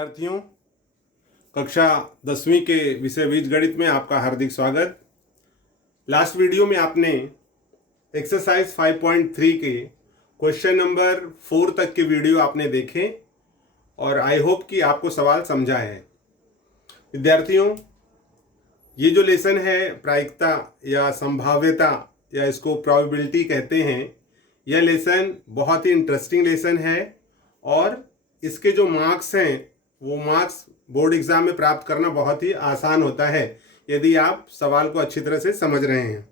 विद्यार्थियों, कक्षा 10वीं के विषय बीजगणित में आपका हार्दिक स्वागत। लास्ट वीडियो में आपने एक्सरसाइज 5.3 के क्वेश्चन नंबर 4 तक के वीडियो आपने देखे और आई होप कि आपको सवाल समझा है। विद्यार्थियों, ये जो लेसन है प्रायिकता या संभाव्यता या इसको प्रोबेबिलिटी कहते हैं, यह लेसन बहुत ही इंटरेस्टिंग लेसन है और इसके जो मार्क्स हैं वो मार्क्स बोर्ड एग्जाम में प्राप्त करना बहुत ही आसान होता है यदि आप सवाल को अच्छी तरह से समझ रहे हैं।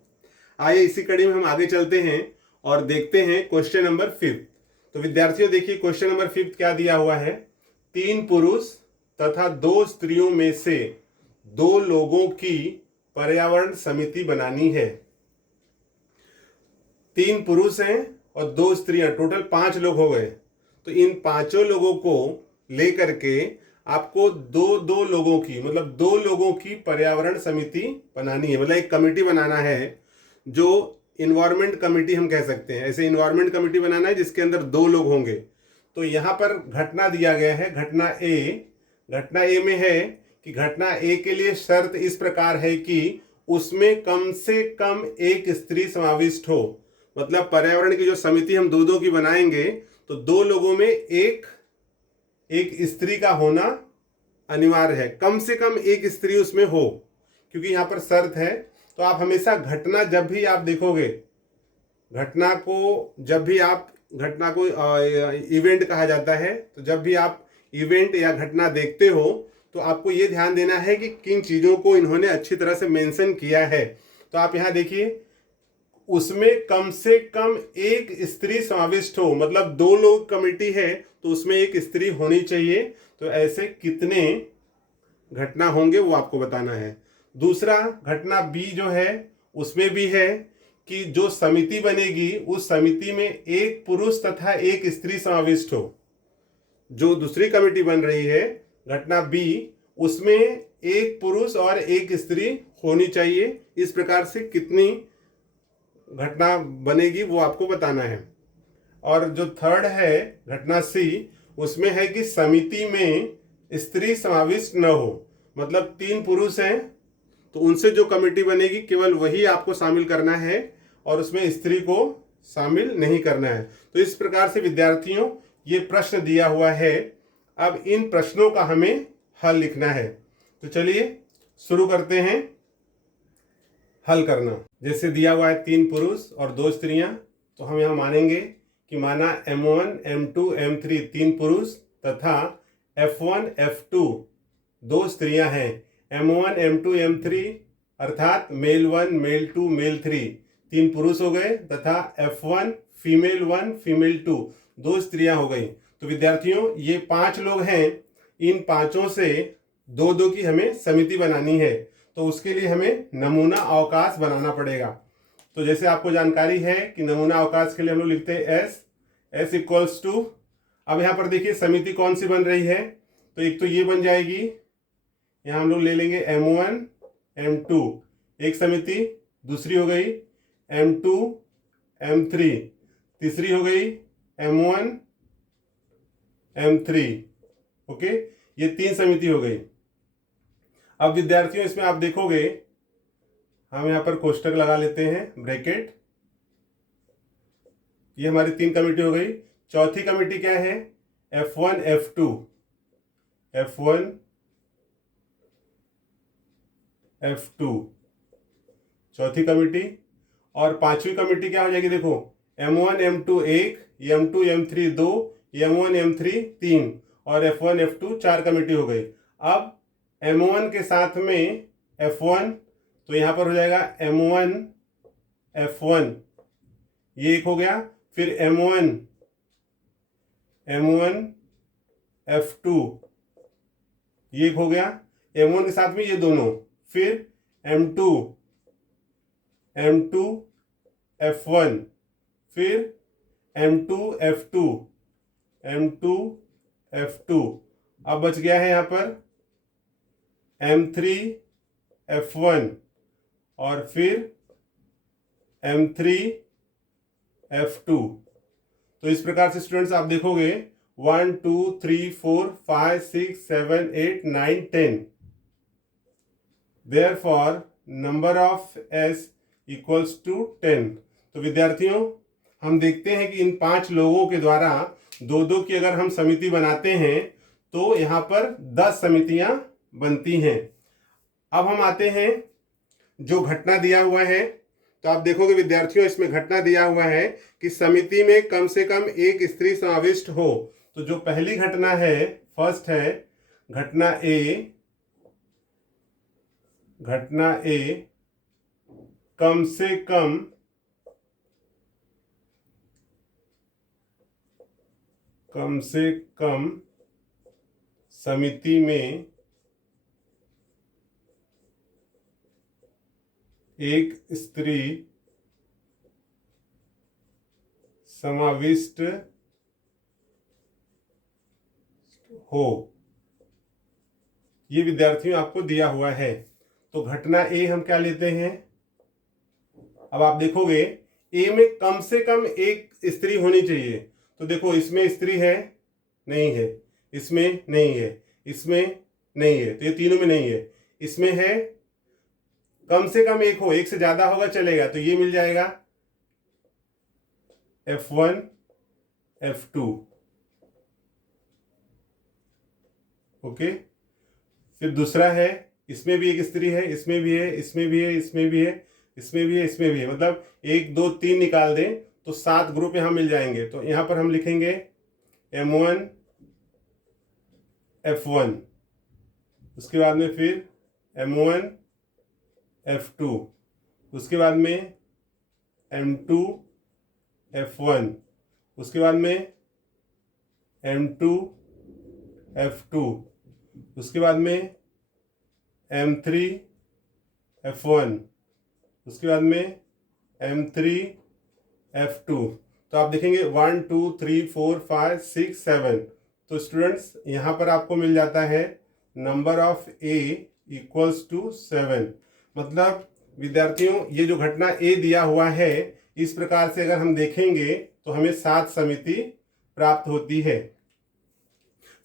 आइए इसी कड़ी में हम आगे चलते हैं और देखते हैं क्वेश्चन नंबर 5। तो विद्यार्थियों देखिए, क्वेश्चन नंबर 5 क्या दिया हुआ है। 3 पुरुष तथा 2 स्त्रियों में से 2 लोगों की पर्यावरण समिति बनानी है। 3 पुरुष हैं और 2 स्त्रियां, टोटल 5 लोग हो गए। तो इन 5 लोगों को लेकर के आपको दो लोगों की, मतलब 2 लोगों की पर्यावरण समिति बनानी है, मतलब एक कमेटी बनाना है जो इन्वायरमेंट कमेटी हम कह सकते हैं। ऐसे इन्वायरमेंट कमेटी बनाना है जिसके अंदर 2 लोग होंगे। तो यहाँ पर घटना दिया गया है, घटना ए में है कि घटना ए के लिए शर्त इस प्रकार है कि उसमें कम से कम एक स्त्री समाविष्ट हो। मतलब पर्यावरण की जो समिति हम 2 की बनाएंगे तो 2 लोगों में एक स्त्री का होना अनिवार्य है, कम से कम एक स्त्री उसमें हो, क्योंकि यहां पर शर्त है। तो आप हमेशा घटना जब भी आप देखोगे, घटना को इवेंट कहा जाता है, तो जब भी आप इवेंट या घटना देखते हो तो आपको ये ध्यान देना है कि किन चीजों को इन्होंने अच्छी तरह से मेंशन किया है। तो आप यहां देखिए, उसमें कम से कम एक स्त्री समाविष्ट हो, मतलब 2 लोग कमेटी है तो उसमें एक स्त्री होनी चाहिए। तो ऐसे कितने घटना होंगे वो आपको बताना है। दूसरा, घटना बी जो है उसमें भी है कि जो समिति बनेगी उस समिति में एक पुरुष तथा एक स्त्री समाविष्ट हो। जो दूसरी कमेटी बन रही है घटना बी, उसमें एक पुरुष और एक स्त्री होनी चाहिए। इस प्रकार से कितनी घटना बनेगी वो आपको बताना है। और जो थर्ड है घटना सी, उसमें है कि समिति में स्त्री समाविष्ट न हो। मतलब 3 पुरुष हैं तो उनसे जो कमेटी बनेगी केवल वही आपको शामिल करना है और उसमें स्त्री को शामिल नहीं करना है। तो इस प्रकार से विद्यार्थियों ये प्रश्न दिया हुआ है। अब इन प्रश्नों का हमें हल लिखना है। तो चलिए शुरू करते हैं हल करना। जैसे दिया हुआ है 3 पुरुष और 2 स्त्रियां, तो हम यहां मानेंगे कि माना M1 M2 M3 3 पुरुष तथा F1 F2 2 स्त्रियां हैं। M1 M2 M3 अर्थात मेल 1 मेल 2 मेल 3 3 पुरुष हो गए तथा F1 फीमेल 1 फीमेल 2 2 स्त्रियां हो गई। तो विद्यार्थियों ये 5 लोग हैं, इन 5 से 2 की हमें समिति बनानी है। तो उसके लिए हमें नमूना अवकाश बनाना पड़ेगा। तो जैसे आपको जानकारी है कि नमूना अवकाश के लिए हम लोग लिखते हैं S इक्वल्स टू, अब यहाँ पर देखिए समिति कौन सी बन रही है। तो एक तो ये बन जाएगी, यहाँ हम लोग ले लेंगे M1 M2 एक समिति, दूसरी हो गई M2 M3, तीसरी हो गई M1 M3। ओके, ये 3 समिति हो गई। अब विद्यार्थियों इसमें आप देखोगे, हम यहां पर कोष्टक लगा लेते हैं, ब्रैकेट। ये हमारी 3 कमेटी हो गई। चौथी कमेटी क्या है? F1 F2 चौथी कमेटी। और 5वीं कमेटी क्या हो जाएगी? देखो M1 M2 1, M2 M3 2, M1 M3 3 और F1 F2 4 कमेटी हो गई। अब M1 के साथ में F1, तो यहां पर हो जाएगा M1 F1, ये एक हो गया। फिर M1 F2 ये एक हो गया, M1 के साथ में ये दोनों। फिर M2 F1, फिर M2 F2। अब बच गया है यहां पर M3 F1 और फिर M3 F2। तो इस प्रकार से स्टूडेंट्स आप देखोगे 1 2 3 4 5 6 7 8 9 10। Therefore number of s equals to 10। तो विद्यार्थियों हम देखते हैं कि इन 5 लोगों के द्वारा दो दो की अगर हम समिति बनाते हैं तो यहाँ पर 10 समितियां बनती हैं। अब हम आते हैं जो घटना दिया हुआ है, तो आप देखोगे विद्यार्थियों इसमें घटना दिया हुआ है कि समिति में कम से कम एक स्त्री समाविष्ट हो। तो जो पहली घटना है, फर्स्ट है घटना ए, कम से कम समिति में एक स्त्री समाविष्ट हो। ये विद्यार्थियों आपको दिया हुआ है। तो घटना ए हम क्या लेते हैं, अब आप देखोगे ए में कम से कम एक स्त्री होनी चाहिए। तो देखो इसमें स्त्री है, नहीं है, इसमें नहीं है, इसमें नहीं है, तो ये तीनों में नहीं है। इसमें है, कम से कम एक हो, एक से ज्यादा होगा चलेगा, तो ये मिल जाएगा F1 F2। ओके, फिर दूसरा है, इसमें भी एक स्त्री है, इसमें भी है, इसमें भी है, इसमें भी है, इसमें भी है, इसमें भी है, मतलब 1 2 3 निकाल दें तो 7 ग्रुप यहां मिल जाएंगे। तो यहां पर हम लिखेंगे M1 F1, उसके बाद में फिर M1 F2, उसके बाद में M2 F1, उसके बाद में M2 F2, उसके बाद में M3 F1, उसके बाद में M3 F2। तो आप देखेंगे 1 2 3 4 5 6 7। तो स्टूडेंट्स यहाँ पर आपको मिल जाता है number of A equals to 7। मतलब विद्यार्थियों ये जो घटना ए दिया हुआ है, इस प्रकार से अगर हम देखेंगे तो हमें 7 समिति प्राप्त होती है।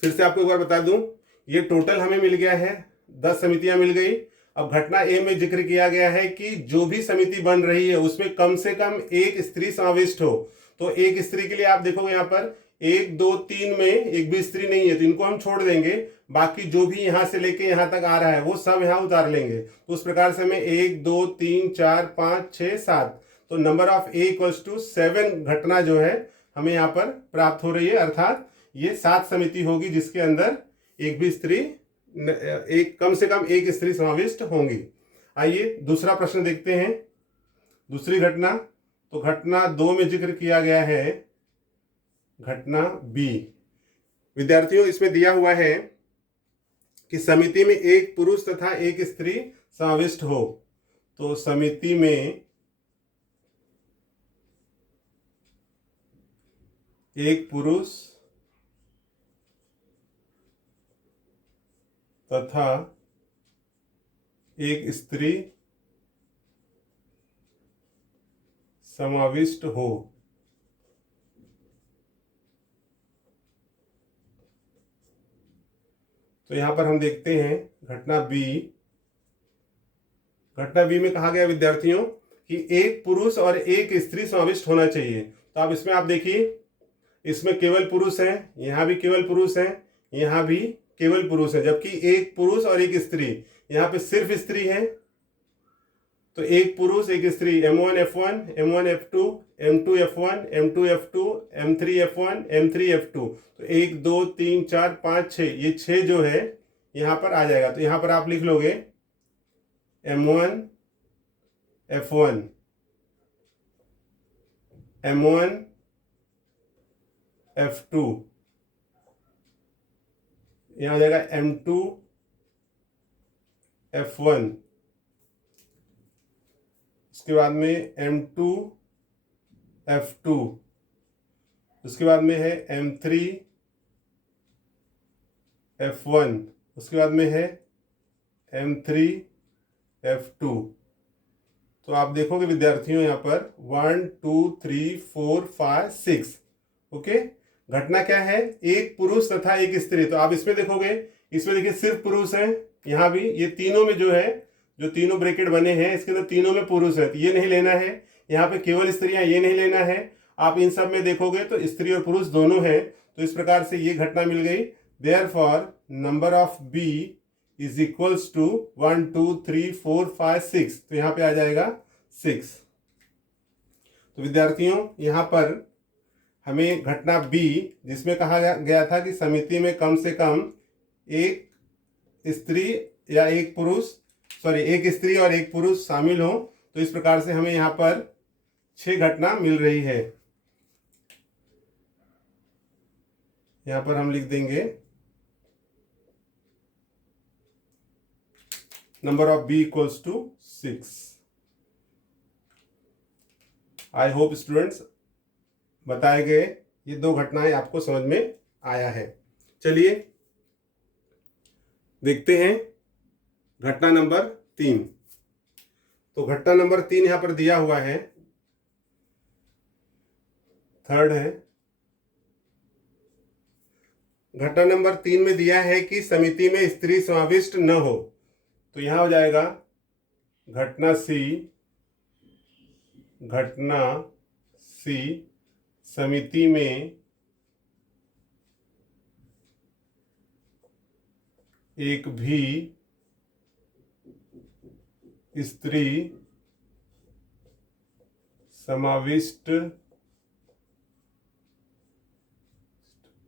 फिर से आपको एक बार बता दूं, ये टोटल हमें मिल गया है 10 समितियां मिल गई। अब घटना ए में जिक्र किया गया है कि जो भी समिति बन रही है उसमें कम से कम एक स्त्री समाविष्ट हो। तो एक स्त्री के लिए आप देखोगे यहाँ पर 1 2 3 में एक भी स्त्री नहीं है, तो इनको हम छोड़ देंगे। बाकी जो भी यहां से लेके यहां तक आ रहा है वो सब यहां उतार लेंगे। तो उस प्रकार से हमें 1 2 3 4 5 6 7, तो number of A equals to 7 घटना जो है हमें यहाँ पर प्राप्त हो रही है। अर्थात ये 7 समिति होगी जिसके अंदर एक भी स्त्री, एक कम से कम एक स्त्री समाविष्ट होंगी। आइए दूसरा प्रश्न देखते हैं, दूसरी घटना। तो घटना 2 में जिक्र किया गया है घटना बी। विद्यार्थियों इसमें दिया हुआ है कि समिति में एक पुरुष तथा एक स्त्री समाविष्ट हो। तो समिति में एक पुरुष तथा एक स्त्री समाविष्ट हो। तो यहां पर हम देखते हैं घटना बी। घटना बी में कहा गया विद्यार्थियों कि एक पुरुष और एक स्त्री समाविष्ट होना चाहिए। तो अब इसमें आप देखिए, इसमें केवल पुरुष है, यहां भी केवल पुरुष है, यहां भी केवल पुरुष है, जबकि एक पुरुष और एक स्त्री, यहां पे सिर्फ स्त्री है। तो एक पुरुष एक स्त्री, M1 F1, M1 F2, M2 F1, M2 F2, M3 F1, M3 F2। तो 1 2 3 4 5 6, ये 6 जो है यहां पर आ जाएगा। तो यहां पर आप लिख लोगे M1 F1, M1 F2, यहां आ जाएगा M2 F1, उसके बाद में M2 F2, उसके बाद में है M3 F1, उसके बाद में है M3 F2। तो आप देखोगे विद्यार्थियों यहाँ पर 1 2 3 4 5 6। ओके, घटना क्या है, एक पुरुष तथा एक स्त्री। तो आप इसमें देखोगे, इसमें देखिए सिर्फ पुरुष है, यहाँ भी ये तीनों में जो है, जो तीनों ब्रैकेट बने हैं इसके अंदर तीनों में पुरुष है, तो ये नहीं लेना है। यहाँ पे केवल स्त्रियां, ये नहीं लेना है। आप इन सब में देखोगे तो स्त्री और पुरुष दोनों हैं, तो इस प्रकार से ये घटना मिल गई। Therefore number of B is equals to 1 2 3 4 5 6, तो यहाँ पे आ जाएगा 6। तो विद्यार्थियों यहाँ पर हमें घटना बी, जिसमें कहा गया था कि समिति में कम से कम एक स्त्री या एक पुरुष, एक स्त्री और एक पुरुष शामिल हो, तो इस प्रकार से हमें यहाँ पर 6 घटना मिल रही है। यहाँ पर हम लिख देंगे number of B equals to 6। I hope students बताए गए ये 2 घटनाएं आपको समझ में आया है। चलिए देखते हैं घटना नंबर 3। तो घटना नंबर 3 यहां पर दिया हुआ है, थर्ड है। घटना नंबर 3 में दिया है कि समिति में स्त्री समाविष्ट न हो, तो यहां हो जाएगा घटना सी समिति में एक भी स्त्री समाविष्ट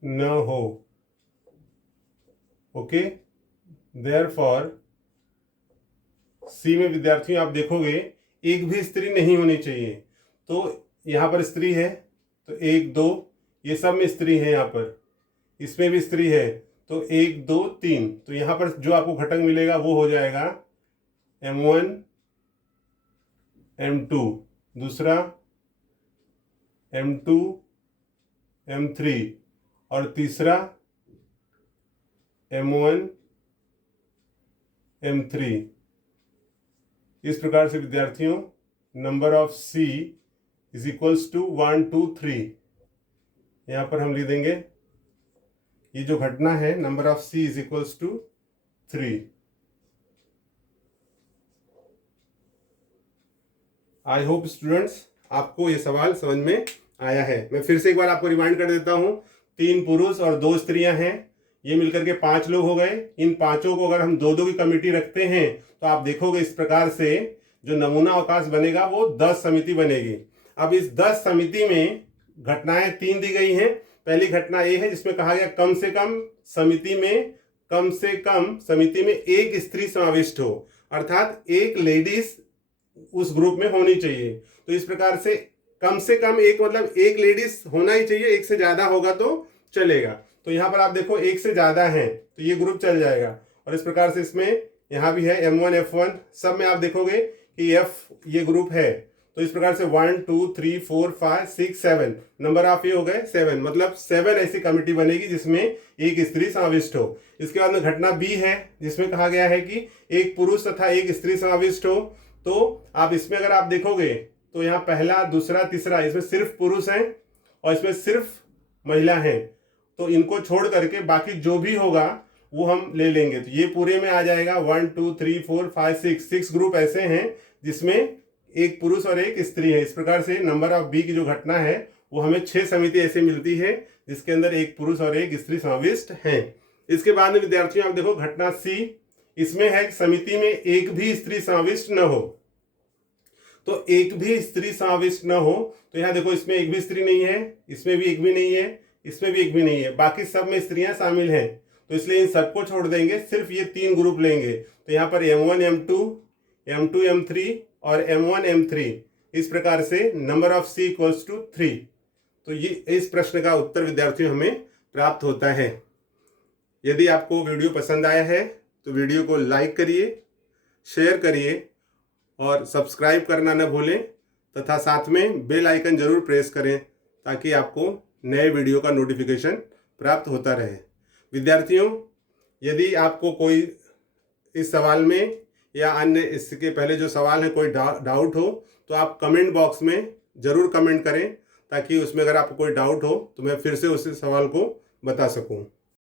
न हो। ओके, देयरफॉर सी में विद्यार्थियों आप देखोगे एक भी स्त्री नहीं होनी चाहिए। तो यहाँ पर स्त्री है, तो 1 2, ये सब में स्त्री है, यहाँ पर इसमें भी स्त्री है, तो 1 2 3। तो यहाँ पर जो आपको घटक मिलेगा वो हो जाएगा M1 M2, दूसरा M2 M3 और तीसरा M1 M3। इस प्रकार से विद्यार्थियों number of C is equals to 1 2 3। यहाँ पर हम लिख देंगे ये जो घटना है number of C is equals to 3। I hope students आपको ये सवाल समझ में आया है। मैं फिर से एक बार आपको रिमाइंड कर देता हूँ, 3 पुरुष और 2 स्त्रियां हैं, ये मिलकर के 5 लोग हो गए। इन पांचों को अगर हम 2-2 की कमेटी रखते हैं तो आप देखोगे इस प्रकार से जो नमूना अवकाश बनेगा वो 10 समिति बनेगी। अब इस 10 समिति में घटनाएं 3 दी गई हैं। पहली घटना ये है जिसमें कहा गया कम से कम समिति में एक स्त्री समाविष्ट हो, अर्थात एक लेडीज उस ग्रुप में होनी चाहिए। तो इस प्रकार से कम एक मतलब एक लेडीज होना ही चाहिए, एक से ज्यादा होगा तो चलेगा। तो यहाँ पर आप देखो एक से ज्यादा है तो ये ग्रुप चल जाएगा। और इस प्रकार से इसमें यहाँ भी है M1 F1, सब में आप देखोगे कि F ये ग्रुप है। तो इस प्रकार से 1 2 3 4 5 6 7 नंबर ऑफ ये हो गए 7, मतलब 7 ऐसी कमेटी बनेगी जिसमें एक स्त्री समाविष्ट हो। इसके बाद में घटना बी है जिसमें कहा गया है कि एक पुरुष तथा एक स्त्री समाविष्ट हो। तो आप इसमें अगर आप देखोगे तो यहाँ पहला दूसरा तीसरा इसमें सिर्फ पुरुष हैं और इसमें सिर्फ महिला हैं, तो इनको छोड़ करके बाकी जो भी होगा वो हम ले लेंगे। तो ये पूरे में आ जाएगा 1 2 3 4 5 6 ग्रुप ऐसे हैं जिसमें एक पुरुष और एक स्त्री है। इस प्रकार से नंबर ऑफ बी की जो घटना है वो हमें 6 समिति ऐसे मिलती है जिसके अंदर एक पुरुष और एक स्त्री समाविष्ट हैं। इसके बाद में विद्यार्थियों आप देखो घटना सी, इसमें है समिति में एक भी स्त्री समाविष्ट न हो। तो एक भी स्त्री समाविष्ट न हो, तो यहाँ देखो इसमें एक भी स्त्री नहीं है, इसमें भी एक भी नहीं है, इसमें भी एक भी नहीं है, बाकी सब में स्त्रियां शामिल हैं। तो इसलिए इन सबको छोड़ देंगे, सिर्फ ये 3 ग्रुप लेंगे। तो यहाँ पर M1 M2 M2 M3 और M1 M3। इस प्रकार से number of C equals to 3। तो ये इस प्रश्न का उत्तर विद्यार्थियों हमें प्राप्त होता है। यदि आपको वीडियो पसंद आया है तो वीडियो को लाइक करिए, शेयर करिए और सब्सक्राइब करना न भूलें तथा साथ में बेल आइकन जरूर प्रेस करें ताकि आपको नए वीडियो का नोटिफिकेशन प्राप्त होता रहे। विद्यार्थियों, यदि आपको कोई इस सवाल में या अन्य इसके पहले जो सवाल है कोई डाउट हो तो आप कमेंट बॉक्स में ज़रूर कमेंट करें ताकि उसमें अगर आपको कोई डाउट हो तो मैं फिर से उस सवाल को बता सकूं।